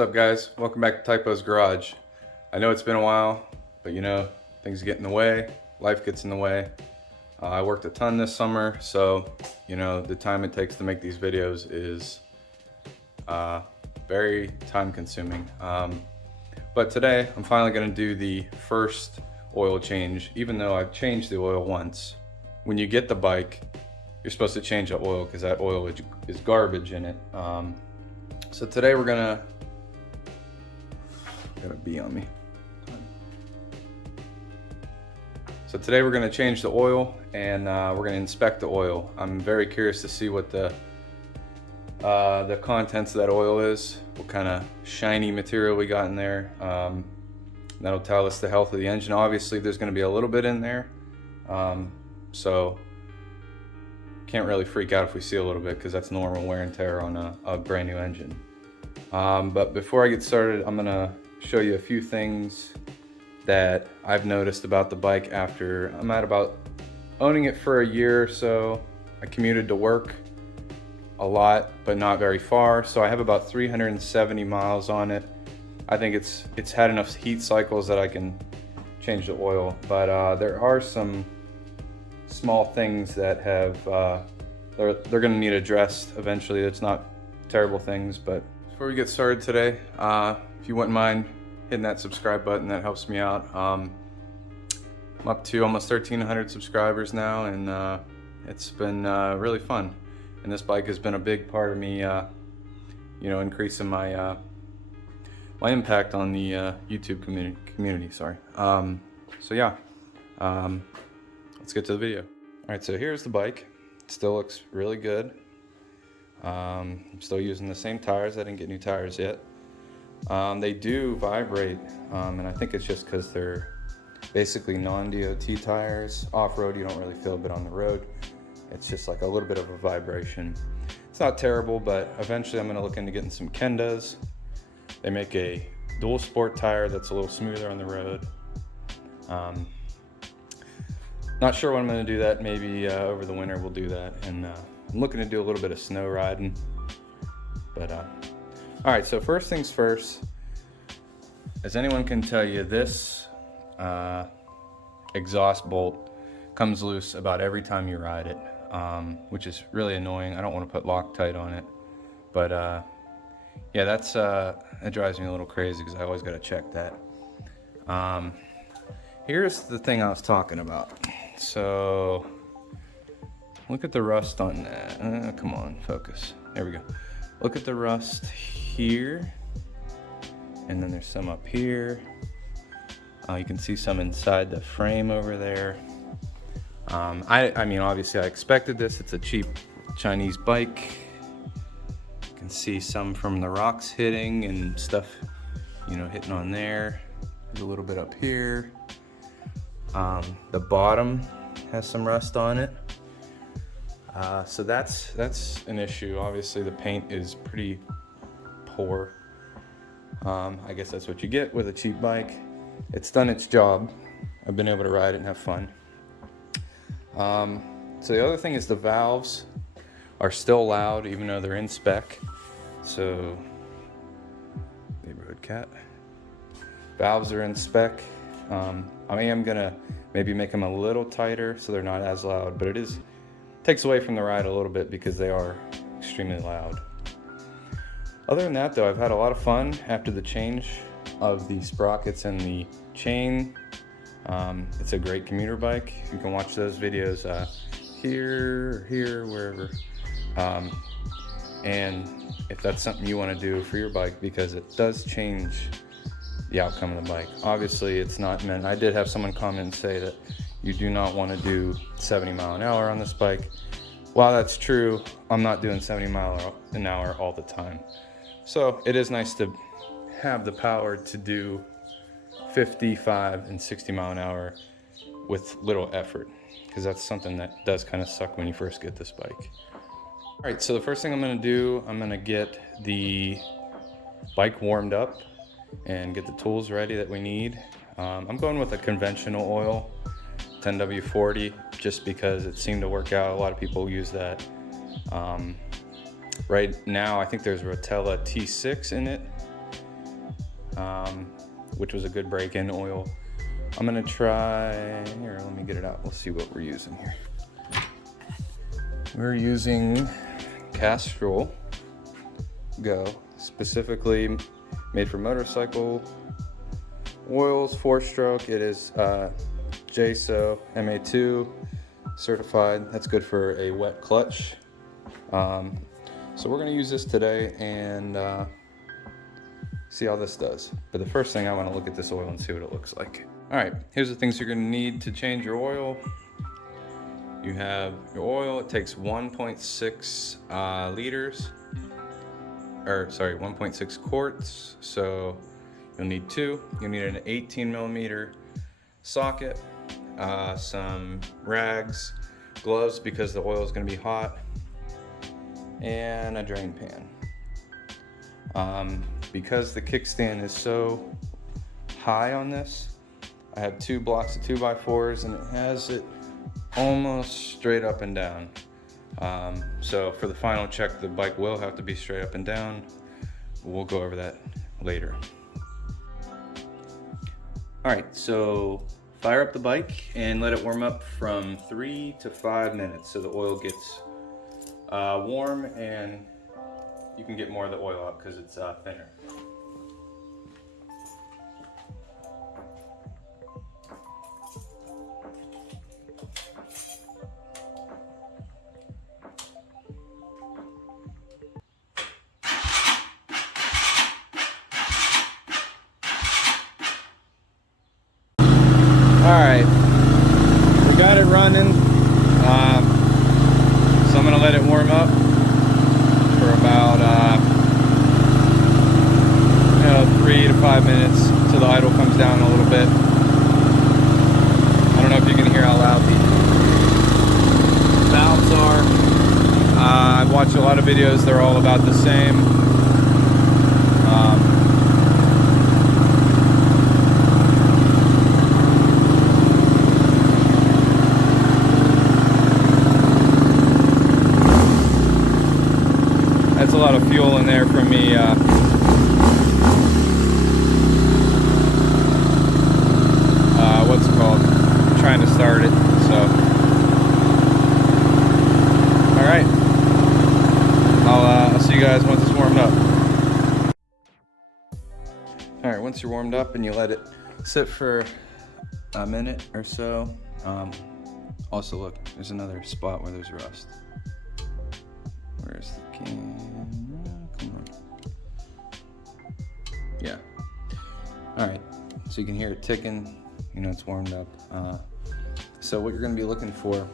up, guys? Welcome back to Typo's Garage. I know it's been a while, but you know, things get in the way, life gets in the way. I worked a ton this summer, so you know, the time it takes to make these videos is very time consuming. But today, I'm finally gonna do the first oil change, even though I've changed the oil once. When you get the bike, you're supposed to change the oil because that oil is garbage in it. So today we're gonna be on me. So today we're gonna change the oil and we're gonna inspect the oil. I'm very curious to see what the contents of that oil is, what kind of shiny material we got in there. That'll tell us the health of the engine. Obviously there's gonna be a little bit in there, so can't really freak out if we see a little bit because that's normal wear and tear on a brand new engine. But before I get started, I'm gonna show you a few things that I've noticed about the bike after I'm at about owning it for a year or so. I commuted to work a lot, but not very far. So I have about 370 miles on it. I think it's had enough heat cycles that I can change the oil, but there are some small things that have they're gonna need addressed eventually. It's not terrible things, but before we get started today, if you wouldn't mind hitting that subscribe button, that helps me out. I'm up to almost 1,300 subscribers now, and it's been really fun. And this bike has been a big part of me, you know, increasing my my impact on the YouTube community. Sorry. So yeah, let's get to the video. All right, so here's the bike. It still looks really good. I'm still using the same tires. I didn't get new tires yet. They do vibrate, and I think it's just because they're basically non-DOT tires. Off-road, you don't really feel it, but on the road, it's just like a little bit of a vibration. It's not terrible, but eventually I'm gonna look into getting some Kendas. They make a dual sport tire that's a little smoother on the road. Not sure when I'm gonna do that. Maybe over the winter we'll do that, and I'm looking to do a little bit of snow riding. But all right, so first things first, as anyone can tell you, this exhaust bolt comes loose about every time you ride it, which is really annoying. I don't want to put Loctite on it, but yeah, that drives me a little crazy because I always got to check that. Here's the thing I was talking about. So look at the rust on that. Come on, focus. There we go. Look at the rust here, and then there's some up here. You can see some inside the frame over there. I mean, obviously I expected this. It's a cheap Chinese bike. You can see some from the rocks hitting and stuff, you know, hitting on there. There's a little bit up here. The bottom has some rust on it. So that's an issue. Obviously the paint is pretty poor. I guess that's what you get with a cheap bike. It's done its job. I've been able to ride it and have fun. So the other thing is the valves are still loud even though they're in spec. So, neighborhood cat. Valves are in spec. I am gonna maybe make them a little tighter so they're not as loud, but it takes away from the ride a little bit because they are extremely loud. Other than that though, I've had a lot of fun after the change of the sprockets and the chain. It's a great commuter bike. You can watch those videos here, wherever. And if that's something you want to do for your bike, because it does change the outcome of the bike. Obviously it's not meant, I did have someone comment and say that you do not want to do 70 mile an hour on this bike. While that's true, I'm not doing 70 mile an hour all the time. So it is nice to have the power to do 55 and 60 mile an hour with little effort, because that's something that does kind of suck when you first get this bike. All right, so the first thing I'm gonna do, I'm gonna get the bike warmed up and get the tools ready that we need. I'm going with a conventional oil, 10W40, just because it seemed to work out. A lot of people use that. Right now, I think there's Rotella T6 in it. which was a good break-in oil. I'm gonna try, here, let me get it out. We'll see what we're using here. We're using Castrol Go, specifically made for motorcycle oils, 4-stroke. It is JSO MA2 certified. That's good for a wet clutch. So we're gonna use this today and see how this does. But the first thing, I wanna look at this oil and see what it looks like. All right, here's the things you're gonna need to change your oil. You have your oil, it takes 1.6 1.6 quarts. So you'll need 2. You'll need an 18mm socket, some rags, gloves because the oil is gonna be hot, and a drain pan. Because the kickstand is so high on this, I have 2 blocks of 2x4s and it has it almost straight up and down. So for the final check, the bike will have to be straight up and down. We'll go over that later. All right, so fire up the bike and let it warm up from 3 to 5 minutes so the oil gets warm and you can get more of the oil out because it's thinner. All right, we got it running. So I'm gonna let it warm up for about 3 to 5 minutes until the idle comes down a little bit. I don't know if you can hear how loud the valves are. I've watched a lot of videos, they're all about the same. That's a lot of fuel in there from me what's it called? Trying to start it. So, all right. I'll see you guys once it's warmed up. All right, once you're warmed up and you let it sit for a minute or so. Also, look, there's another spot where there's rust. Where's the camera? Come on. Yeah. All right. So you can hear it ticking. You know it's warmed up. So what you're going to be looking for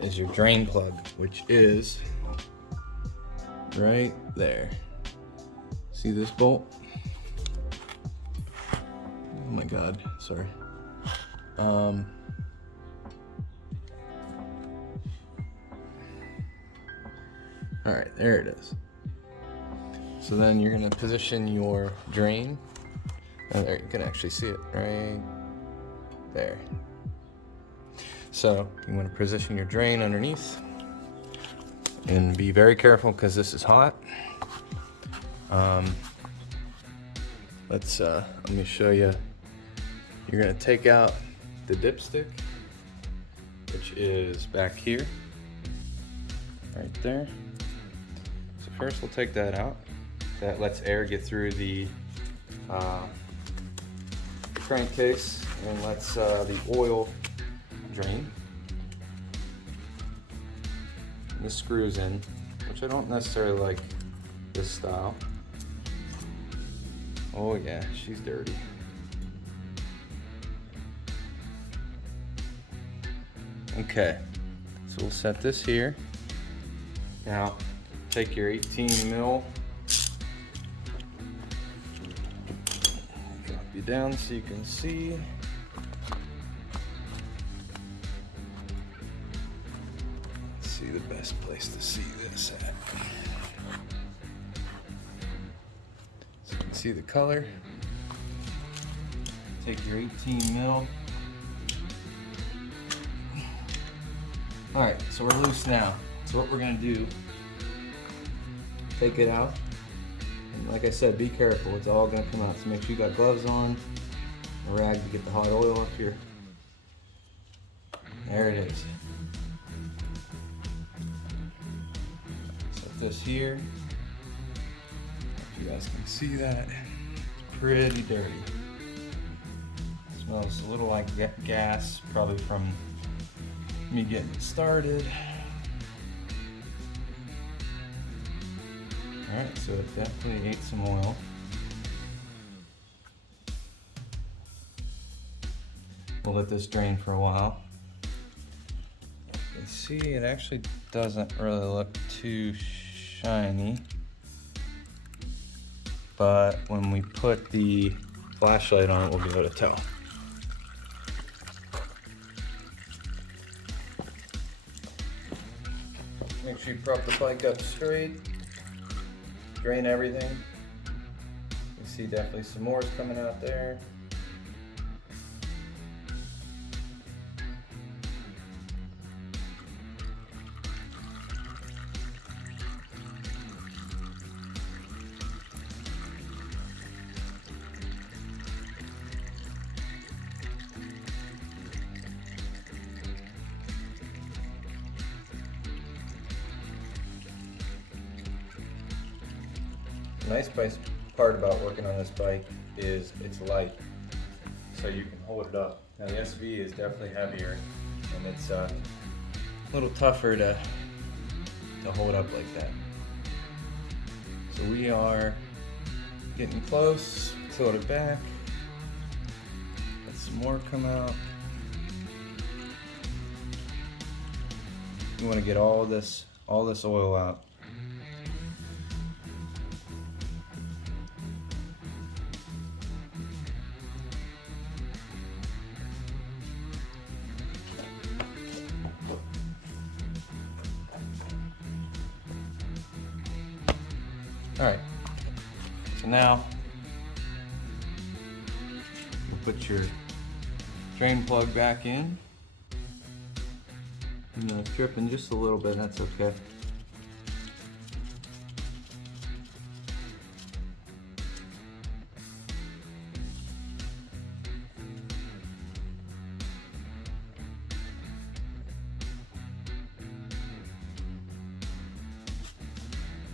is your drain plug, which is right there. See this bolt? Oh my God. Sorry. All right, there it is. So then you're gonna position your drain. Oh, there, you can actually see it right there. So you wanna position your drain underneath and be very careful because this is hot. Let me show you. You're gonna take out the dipstick, which is back here, right there. First, we'll take that out. That lets air get through the crankcase and lets the oil drain. And this screws in, which I don't necessarily like this style. Oh yeah, she's dirty. Okay, so we'll set this here. Now, take your 18mm, drop you down so you can see. Let's see the best place to see this at. So you can see the color. Take your 18mm. All right, so we're loose now. So what we're gonna do, take it out And like I said, be careful, it's all gonna come out. So make sure you got gloves on, a rag to get the hot oil off your, there it is. Set this here. If you guys can see that, it's pretty dirty. It smells a little like gas, probably from me getting it started. Alright, so it definitely ate some oil. We'll let this drain for a while. You can see it actually doesn't really look too shiny, but when we put the flashlight on it, we'll be able to tell. Make sure you prop the bike up straight, drain everything. You see definitely some more is coming out there. The nice part about working on this bike is it's light, so you can hold it up. Now the SV is definitely heavier, and it's a little tougher to hold up like that. So we are getting close. Tilt it back. Let some more come out. You want to get all this oil out. Alright, so now we'll put your drain plug back in. It's dripping just a little bit, that's okay.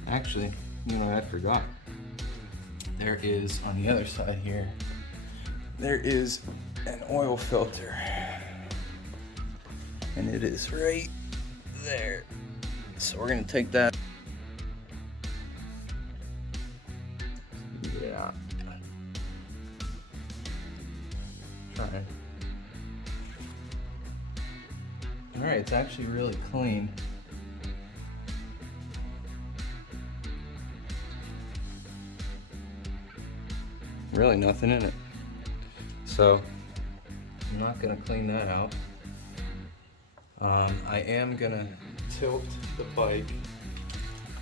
Actually, you know, I forgot. There is, on the other side here, there is an oil filter. And it is right there. So we're gonna take that. Yeah. Try. Alright, it's actually really clean. Really nothing in it. So I'm not gonna clean that out. I am gonna tilt the bike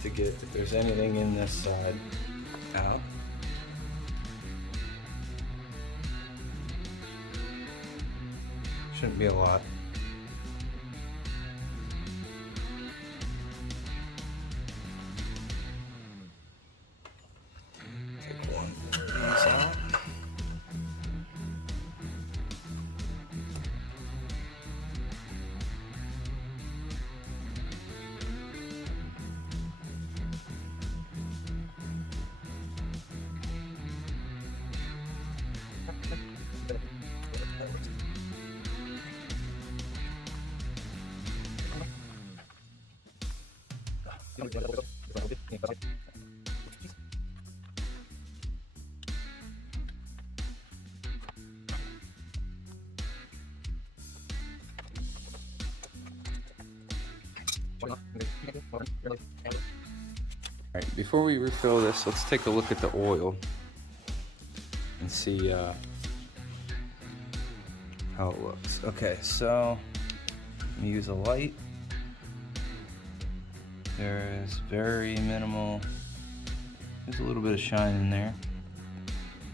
to get if there's anything in this side out. Shouldn't be a lot. Take one of these out. Alright, before we refill this, let's take a look at the oil and see how it looks. Okay, so I'm gonna use a light. There is very minimal, there's a little bit of shine in there.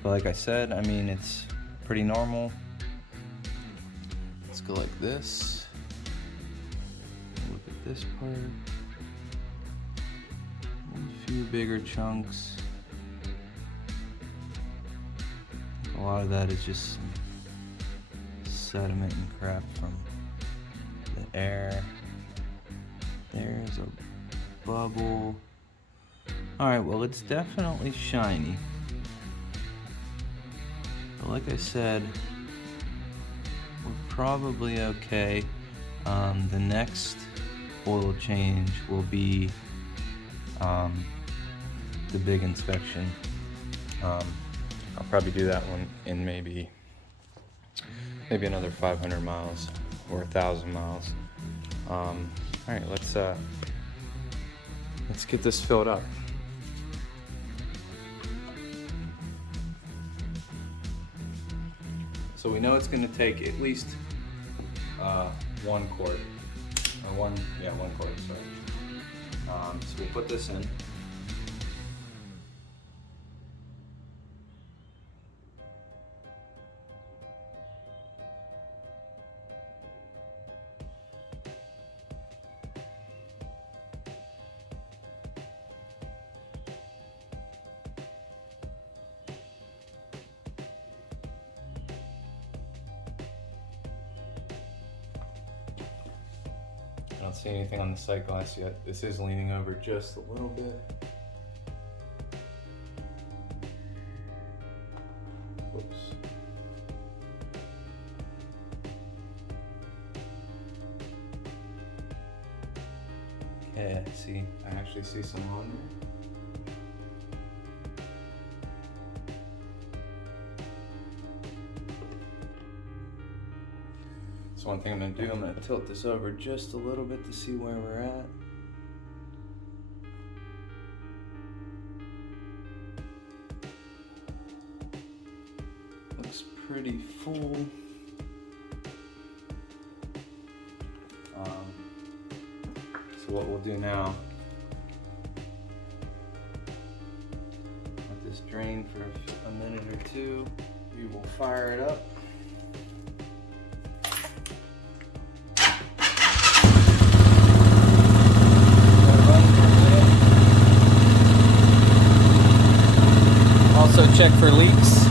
But like I said, I mean, it's pretty normal. Let's go like this. Look at this part. A few bigger chunks. lot of that is just some sediment and crap from the air. There's a bubble. Alright, well, it's definitely shiny. But like I said, we're probably okay. The next oil change will be the big inspection. I'll probably do that one in maybe another 500 miles or 1,000 miles. All right, let's get this filled up. So we know it's going to take at least 1 quart. One quart. Sorry. So we'll put this in. I don't see anything on the sight glass yet. This is leaning over just a little bit. Whoops. Okay, I actually see some on there. So one thing I'm going to do, I'm going to tilt this over just a little bit to see where we're at. Looks pretty full. So what we'll do now, let this drain for a minute or two. We will fire it up. Also check for leaks.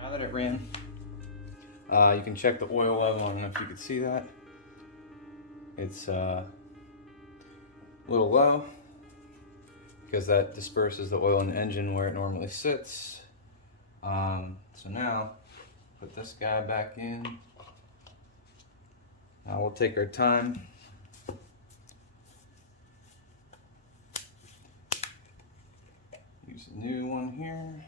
Now that it ran, you can check the oil level. I don't know if you can see that. It's a little low, because that disperses the oil in the engine where it normally sits. So now, put this guy back in. Now we'll take our time. Use a new one here.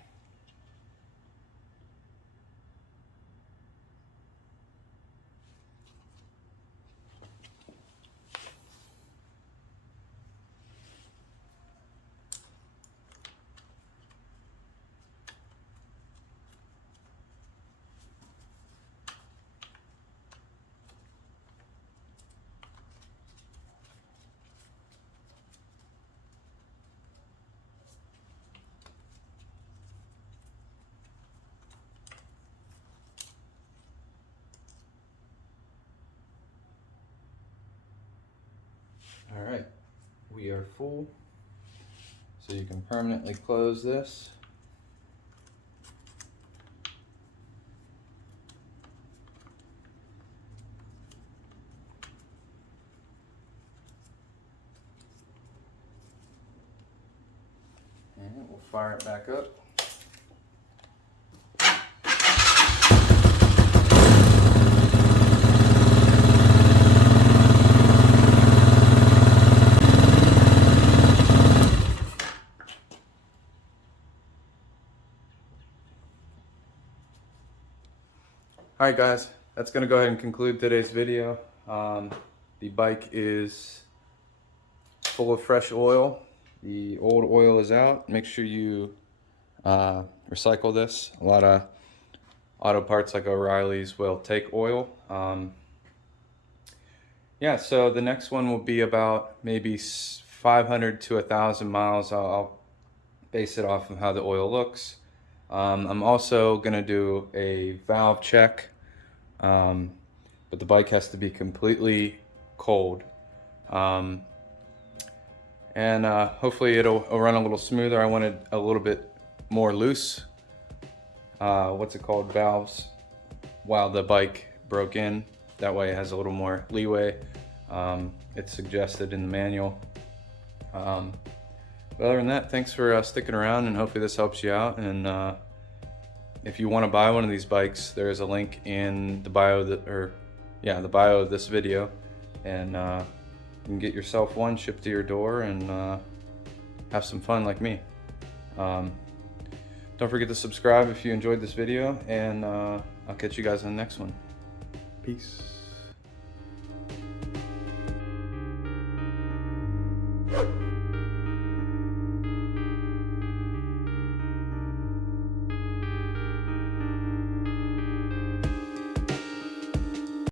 All right, we are full, so you can permanently close this. And we'll fire it back up. All right, guys, that's going to go ahead and conclude today's video. The bike is full of fresh oil. The old oil is out. Make sure you recycle this. A lot of auto parts like O'Reilly's will take oil. Yeah, so the next one will be about maybe 500 to 1,000 miles. I'll base it off of how the oil looks. I'm also gonna do a valve check, but the bike has to be completely cold. And hopefully it'll run a little smoother. I wanted a little bit more loose, valves, while the bike broke in. That way it has a little more leeway. It's suggested in the manual. But other than that, thanks for sticking around, and hopefully this helps you out. And if you want to buy one of these bikes, there is a link in the bio the bio of this video, and you can get yourself one shipped to your door and have some fun like me. Don't forget to subscribe if you enjoyed this video, and I'll catch you guys in the next one. Peace.